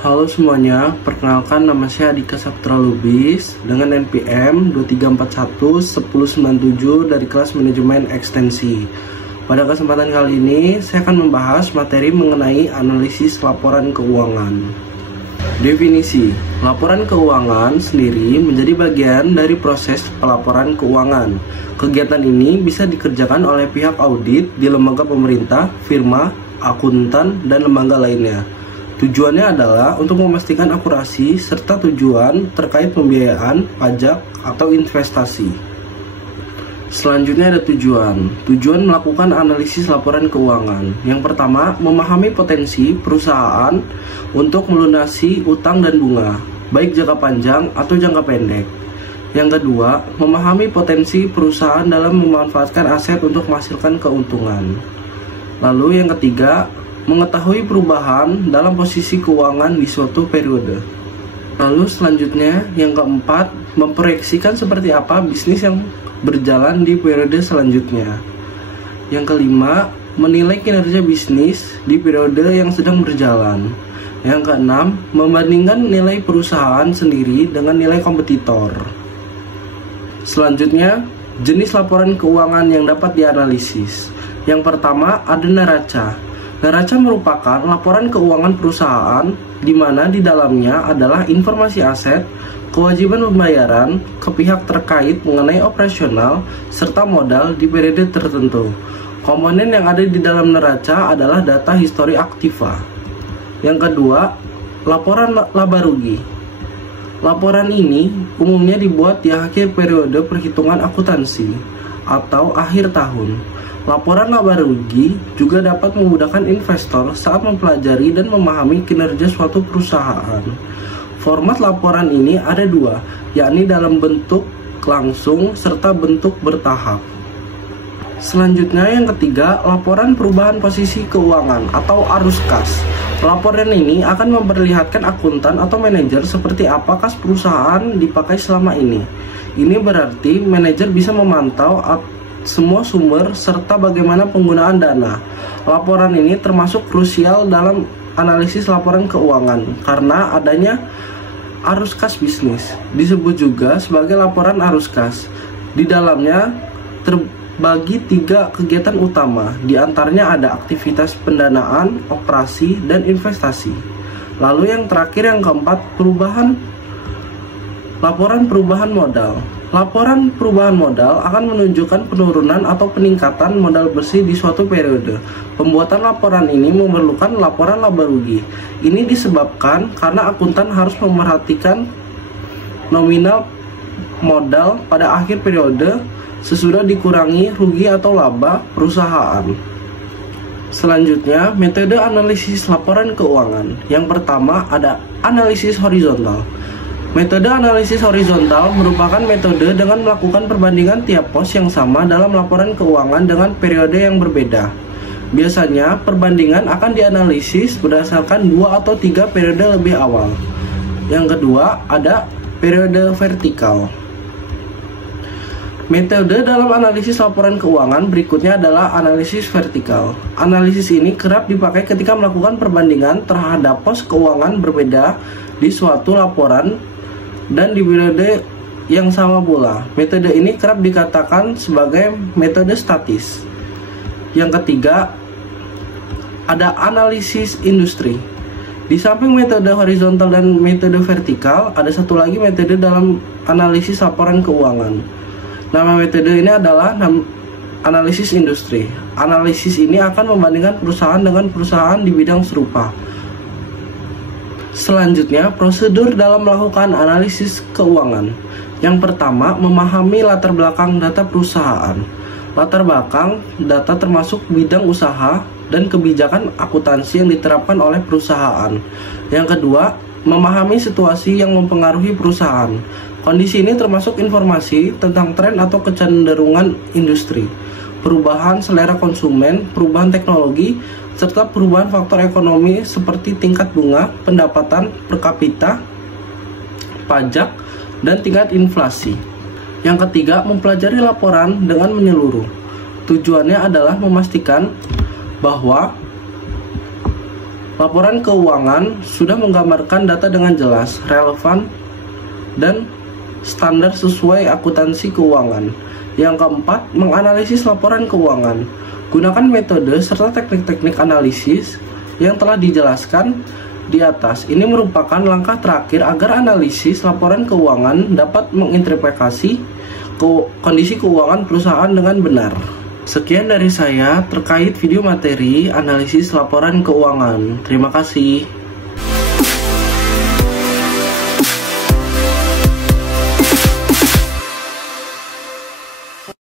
Halo semuanya, perkenalkan nama saya Adika Saputra Lubis dengan NPM 2341-1097 dari kelas manajemen ekstensi. Pada kesempatan kali ini, saya akan membahas materi mengenai analisis laporan keuangan. Definisi, laporan keuangan sendiri menjadi bagian dari proses pelaporan keuangan. Kegiatan ini bisa dikerjakan oleh pihak audit di lembaga pemerintah, firma, akuntan, dan lembaga lainnya. Tujuannya adalah untuk memastikan akurasi serta tujuan terkait pembiayaan, pajak, atau investasi. Selanjutnya ada tujuan. Tujuan melakukan analisis laporan keuangan. Yang pertama, memahami potensi perusahaan untuk melunasi utang dan bunga, baik jangka panjang atau jangka pendek. Yang kedua, memahami potensi perusahaan dalam memanfaatkan aset untuk menghasilkan keuntungan. Lalu yang ketiga, mengetahui perubahan dalam posisi keuangan di suatu periode. Lalu selanjutnya yang keempat, memproyeksikan seperti apa bisnis yang berjalan di periode selanjutnya. Yang kelima, menilai kinerja bisnis di periode yang sedang berjalan. Yang keenam, membandingkan nilai perusahaan sendiri dengan nilai kompetitor. Selanjutnya, jenis laporan keuangan yang dapat dianalisis. Yang pertama ada neraca. Neraca merupakan laporan keuangan perusahaan di mana di dalamnya adalah informasi aset, kewajiban pembayaran ke pihak terkait mengenai operasional, serta modal di periode tertentu. Komponen yang ada di dalam neraca adalah data histori aktiva. Yang kedua, laporan laba rugi. Laporan ini umumnya dibuat di akhir periode perhitungan akuntansi atau akhir tahun. Laporan laba rugi juga dapat memudahkan investor saat mempelajari dan memahami kinerja suatu perusahaan. Format laporan ini ada dua, yakni dalam bentuk langsung serta bentuk bertahap. Selanjutnya yang ketiga, laporan perubahan posisi keuangan atau arus kas. Laporan ini akan memperlihatkan akuntan atau manajer seperti apa kas perusahaan dipakai selama ini. Ini berarti manajer bisa memantau semua sumber serta bagaimana penggunaan dana. Laporan ini termasuk krusial dalam analisis laporan keuangan karena adanya arus kas bisnis. Disebut juga sebagai laporan arus kas. Di dalamnya terbagi 3 kegiatan utama. Di antaranya ada aktivitas pendanaan, operasi, dan investasi. Lalu yang terakhir yang keempat, laporan perubahan modal. Laporan perubahan modal akan menunjukkan penurunan atau peningkatan modal bersih di suatu periode. Pembuatan laporan ini memerlukan laporan laba rugi. Ini disebabkan karena akuntan harus memerhatikan nominal modal pada akhir periode sesudah dikurangi rugi atau laba perusahaan. Selanjutnya, metode analisis laporan keuangan. Yang pertama ada analisis horizontal. Metode analisis horizontal merupakan metode dengan melakukan perbandingan tiap pos yang sama dalam laporan keuangan dengan periode yang berbeda. Biasanya, perbandingan akan dianalisis berdasarkan 2 atau 3 periode lebih awal. Yang kedua, ada periode vertikal. Metode dalam analisis laporan keuangan berikutnya adalah analisis vertikal. Analisis ini kerap dipakai ketika melakukan perbandingan terhadap pos keuangan berbeda di suatu laporan dan di periode yang sama pula. Metode ini kerap dikatakan sebagai metode statis. Yang ketiga, ada analisis industri. Di samping metode horizontal dan metode vertikal, ada satu lagi metode dalam analisis laporan keuangan. Nama metode ini adalah analisis industri. Analisis ini akan membandingkan perusahaan dengan perusahaan di bidang serupa. Selanjutnya, prosedur dalam melakukan analisis keuangan. Yang pertama, memahami latar belakang data perusahaan. Latar belakang data termasuk bidang usaha dan kebijakan akuntansi yang diterapkan oleh perusahaan. Yang kedua, memahami situasi yang mempengaruhi perusahaan. Kondisi ini termasuk informasi tentang tren atau kecenderungan industri, perubahan selera konsumen, perubahan teknologi, serta perubahan faktor ekonomi seperti tingkat bunga, pendapatan per kapita, pajak, dan tingkat inflasi. Yang ketiga, mempelajari laporan dengan menyeluruh. Tujuannya adalah memastikan bahwa Laporan keuangan sudah menggambarkan data dengan jelas, relevan, dan standar sesuai akuntansi keuangan. Yang keempat, menganalisis laporan keuangan. Gunakan metode serta teknik-teknik analisis yang telah dijelaskan di atas. Ini merupakan langkah terakhir agar analisis laporan keuangan dapat menginterpretasi kondisi keuangan perusahaan dengan benar. Sekian dari saya terkait video materi analisis laporan keuangan. Terima kasih.